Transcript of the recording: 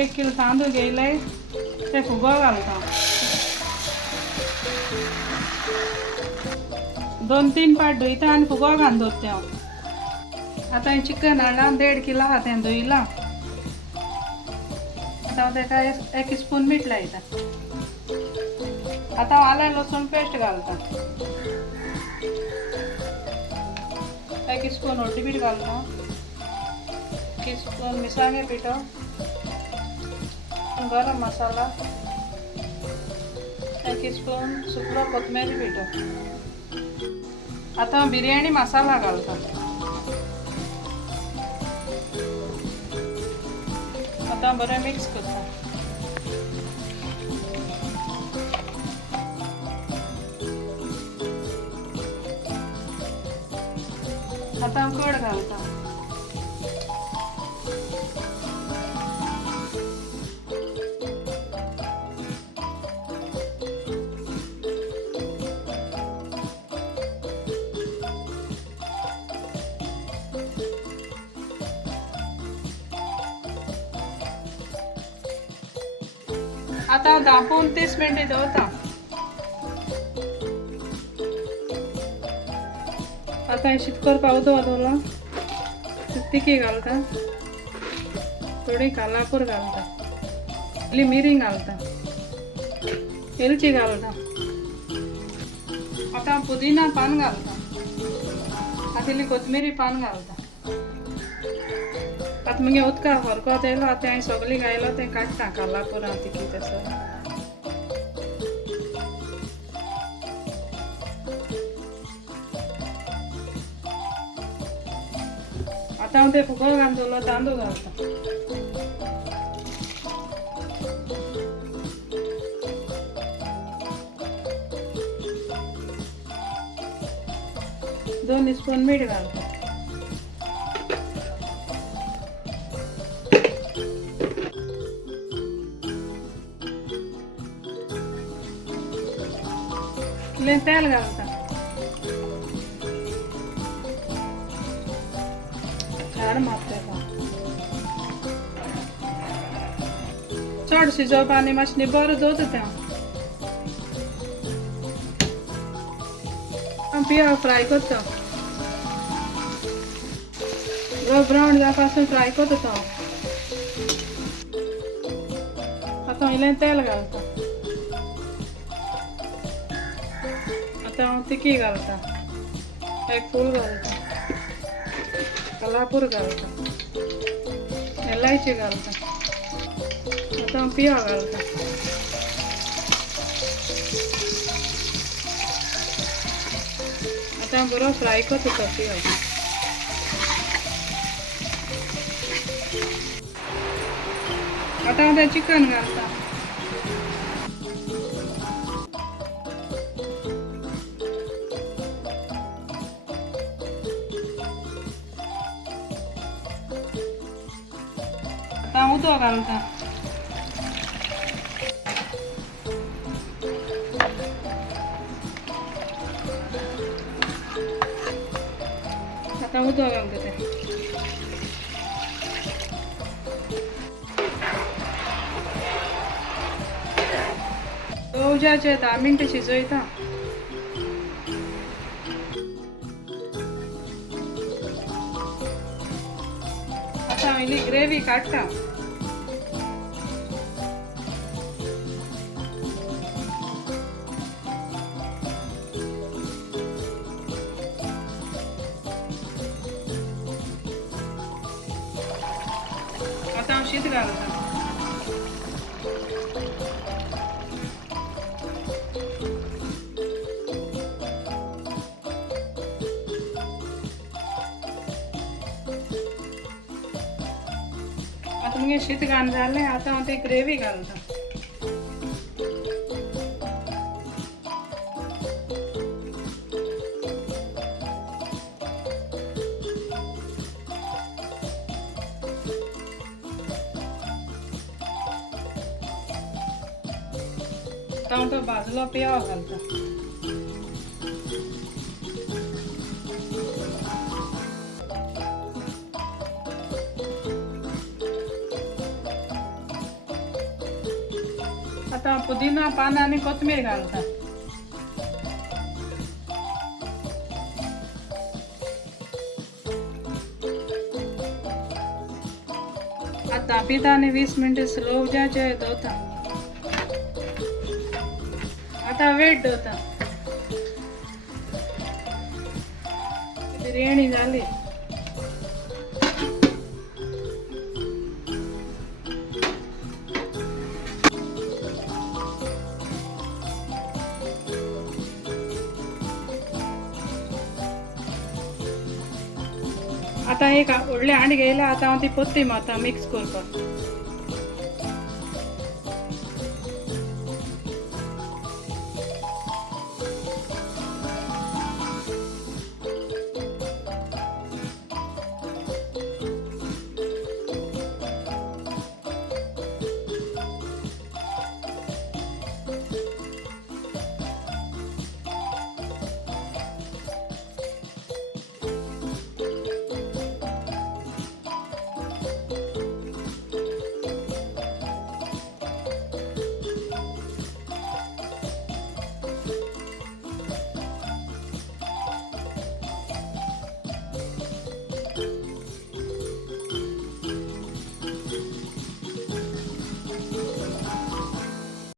1 kilo तांदूळ घ्यायलाय ते फुगो घालता 2-3 पाट धुयता आणि फुगो घालून दवरता आता हे चिकन हाडला 1.5 किलो हा तें धुयला आता तेका 1 स्पून मीठ लायता आता आलं लसूण पेस्ट घालता 1 स्पून हळदी पीठ घालता 1 स्पून मिरसांगे पिठो गरम मसाला 1 स्पून सुकलो कोथमिरी पिठो आता बिर्याणी मसाला घालता आता बरें मिक्स करता आता कड घालता आता 10-30 मिनिटे दवरता आता शीत करपाक उदक वादवला तिखी घालता थोडी कालापूर घालता इल्ली मिरी घालता वेलची घालता आता पुदिना पान घालता आता इल्ली कोथमिरी पान घालता आता मगे उदका हरकोत येयलो आता हांवें सगळी घायलो तें काडटा कालापूर हांव तिखी तसो आता हांव तें फुगो घालून दवरलो तांदूळ घालता 2 स्पून मीठ घालता इल्लें तेल घालता झाड मारता चड शिजोवपा आनी मातशें निबर दवरता तें पियाव फ्राय करता ब्राउन जावपासून फ्राय करता आता इल्लें तेल घालता आता हांव तिखी घालता 1 फूल घालता कालापूर घालता इलायची घालता आता हांव पियाव घालता आता हांव बरो फ्राय करता पियाव आता हांव तें चिकन घालता आता हांव उदक घालता आता उदक घालता तें दोवजाचे 10 मिनटां शिजयता आता हांव इल्ली ग्रेवी काडटा आता हांव शीत घालता आता मगे शीत घालून जालें आता हांव ती ग्रेवी घालता आता हांव तो भाजलो पियाव घालता पुदिना पानं आणि कोथिंबीर घालता. आता पिता आणि 20 मिनिटे स्लो जायचे होता. आता वेट होता. बिर्याणी झाली. आता एक उरले आणि गेला. आता ती पोती आता मिक्स करतो.